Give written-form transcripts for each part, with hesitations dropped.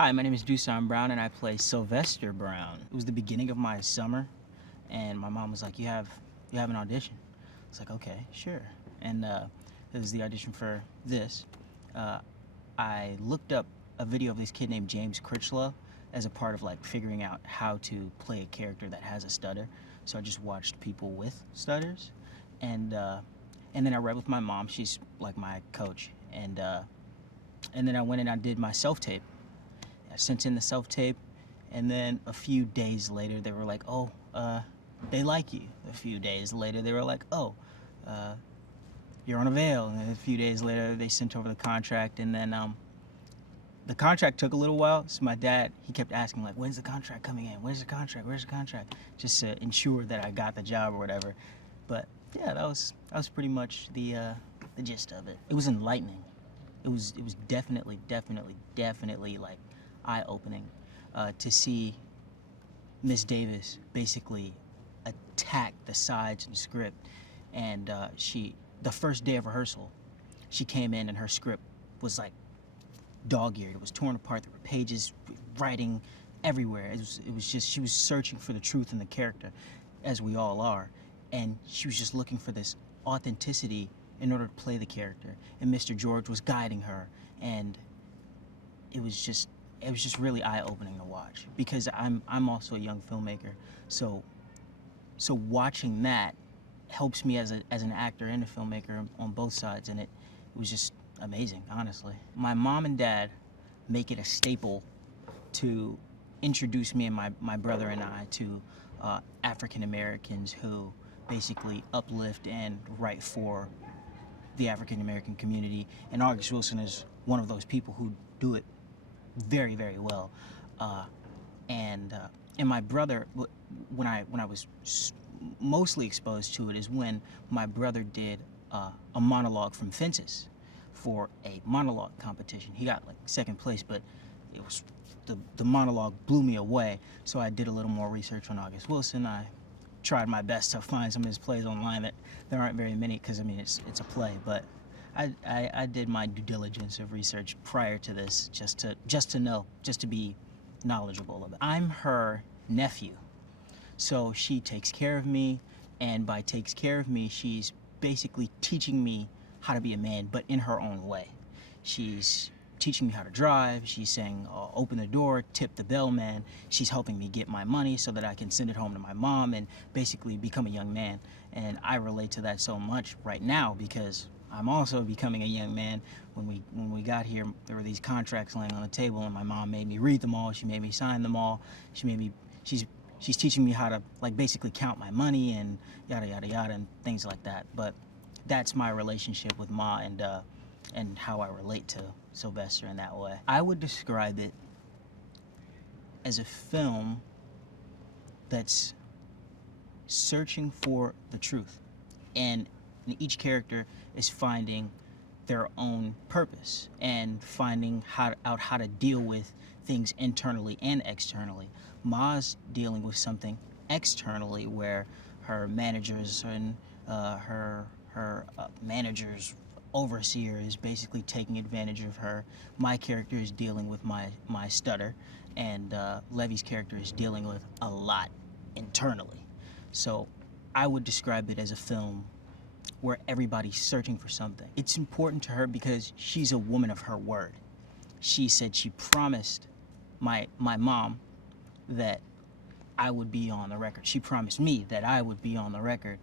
Hi, my name is Dusan Brown and I play Sylvester Brown. It was the beginning of my summer and my mom was like, you have an audition. It's like, okay, sure. And it was the audition for this. Uh, I looked up a video of this kid named James Critchlow as a part of like figuring out how to play a character that has a stutter. So I just watched people with stutters, and uh, and then I read with my mom. She's like my coach, and then I went and I did my self tape. I sent in the self tape, and then a few days later they were like, "Oh, they like you." A few days later they were like, "Oh, uh, you're on a veil." And a few days later they sent over the contract, and then the contract took a little while. So my dad, he kept asking like, "When's the contract coming in? Where's the contract? Where's the contract?" Just to ensure that I got the job or whatever. But yeah, that was pretty much the gist of it. It was enlightening. It was definitely like eye-opening to see Miss Davis basically attack the sides and script. And the first day of rehearsal, she came in and her script was like dog-eared. It was torn apart. There were pages, writing everywhere. It was just, she was searching for the truth in the character, as we all are. And she was just looking for this authenticity in order to play the character. And Mr. George was guiding her. And it was just really eye-opening to watch, because I'm also a young filmmaker. So watching that helps me as an actor and a filmmaker on both sides, and it was just amazing, honestly. My mom and dad make it a staple to introduce me and my brother and I to African Americans who basically uplift and write for the African American community, and August Wilson is one of those people who do it very, very well. Uh, and my brother, when I was mostly exposed to it, is when my brother did a monologue from Fences for a monologue competition. He got like second place, but it was the monologue blew me away. So I did a little more research on August Wilson. I tried my best to find some of his plays online. That there aren't very many, because I mean it's a play, but I did my due diligence of research prior to this, just to know, just to be knowledgeable about it. I'm her nephew, so she takes care of me, and by takes care of me, she's basically teaching me how to be a man, but in her own way. She's teaching me how to drive. She's saying, open the door, tip the bellman. She's helping me get my money so that I can send it home to my mom and basically become a young man. And I relate to that so much right now, because I'm also becoming a young man. When we got here, there were these contracts laying on the table, and my mom made me read them all. She made me sign them all. She's teaching me how to like basically count my money and yada yada yada and things like that. But that's my relationship with Ma, and how I relate to Sylvester in that way. I would describe it as a film that's searching for the truth, and each character is finding their own purpose and finding out how to deal with things internally and externally. Ma's dealing with something externally, where her managers and her manager's overseer is basically taking advantage of her. My character is dealing with my stutter, and Levy's character is dealing with a lot internally. So I would describe it as a film where everybody's searching for something. It's important to her because she's a woman of her word. She said she promised my mom that I would be on the record. She promised me that I would be on the record.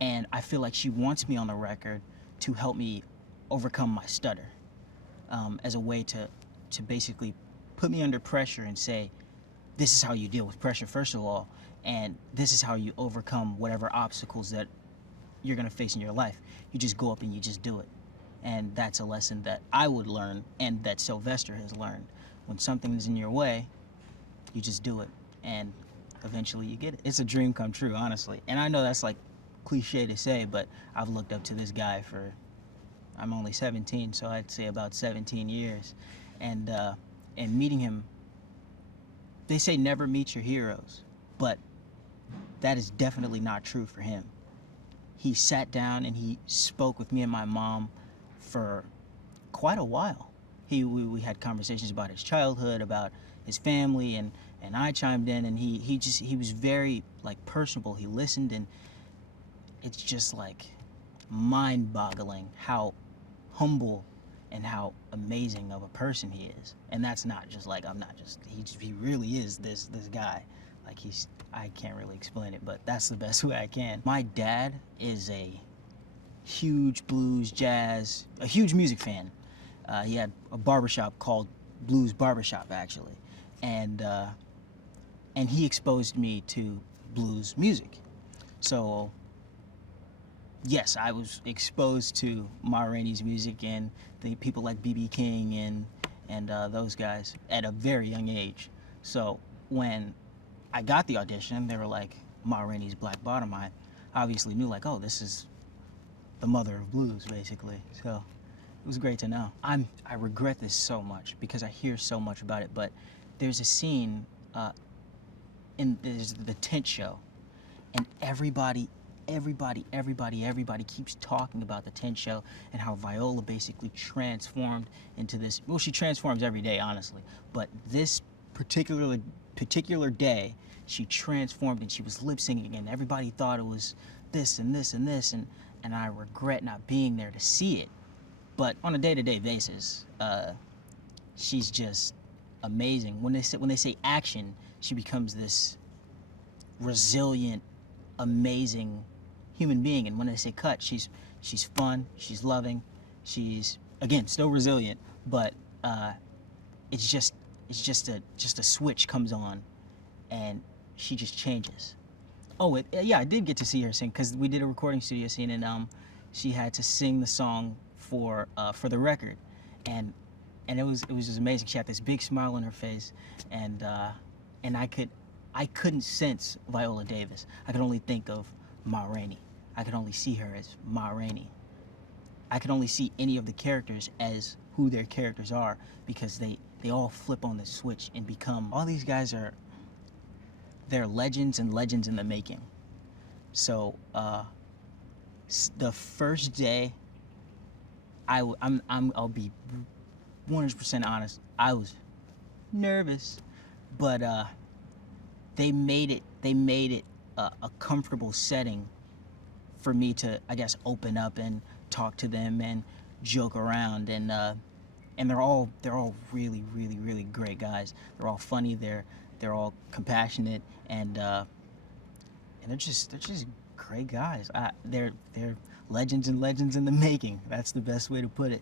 And I feel like she wants me on the record to help me overcome my stutter, as a way to basically put me under pressure and say, this is how you deal with pressure, first of all, and this is how you overcome whatever obstacles that you're gonna face in your life. You just go up and you just do it. And that's a lesson that I would learn, and that Sylvester has learned. When something is in your way, you just do it, and eventually you get it. It's a dream come true, honestly. And I know that's like cliche to say, but I've looked up to this guy for, I'm only 17, so I'd say about 17 years. And meeting him, they say never meet your heroes, but that is definitely not true for him. He sat down and he spoke with me and my mom for quite a while. we had conversations about his childhood, about his family, and I chimed in, and he was very like personable. He listened, and it's just like mind-boggling how humble and how amazing of a person he is. And that's not just like, I'm not just, he really is this guy. Like I can't really explain it, but that's the best way I can. My dad is a huge blues, jazz, a huge music fan. He had a barbershop called Blues Barbershop, actually. And he exposed me to blues music. So yes, I was exposed to Ma Rainey's music and the people like B.B. King and those guys at a very young age. So when I got the audition, they were like, Ma Rainey's Black Bottom. I obviously knew, like, oh, this is the mother of blues, basically. So it was great to know. I regret this so much because I hear so much about it, but there's a scene there's the tent show, and everybody keeps talking about the tent show and how Viola basically transformed into this. Well, she transforms every day, honestly, but this particular day, she transformed and she was lip syncing, and everybody thought it was this and this and this, and I regret not being there to see it. But on a day-to-day basis, she's just amazing. When they say action, she becomes this resilient, amazing human being, and when they say cut, she's fun, she's loving, she's, again, still resilient, but it's just a switch comes on, and she just changes. Oh, yeah, I did get to see her sing because we did a recording studio scene, and she had to sing the song for the record, and it was just amazing. She had this big smile on her face, and I couldn't sense Viola Davis. I could only think of Ma Rainey. I could only see her as Ma Rainey. I could only see any of the characters as who their characters are, because they all flip on the switch and become, all these guys they're legends and legends in the making. So the first day, I'll be 100% honest, I was nervous, but they made it a comfortable setting for me to, I guess, open up and talk to them and joke around, and they're all really, really, really great guys. They're all funny. They're all compassionate, and they're just great guys. They're legends and legends in the making. That's the best way to put it.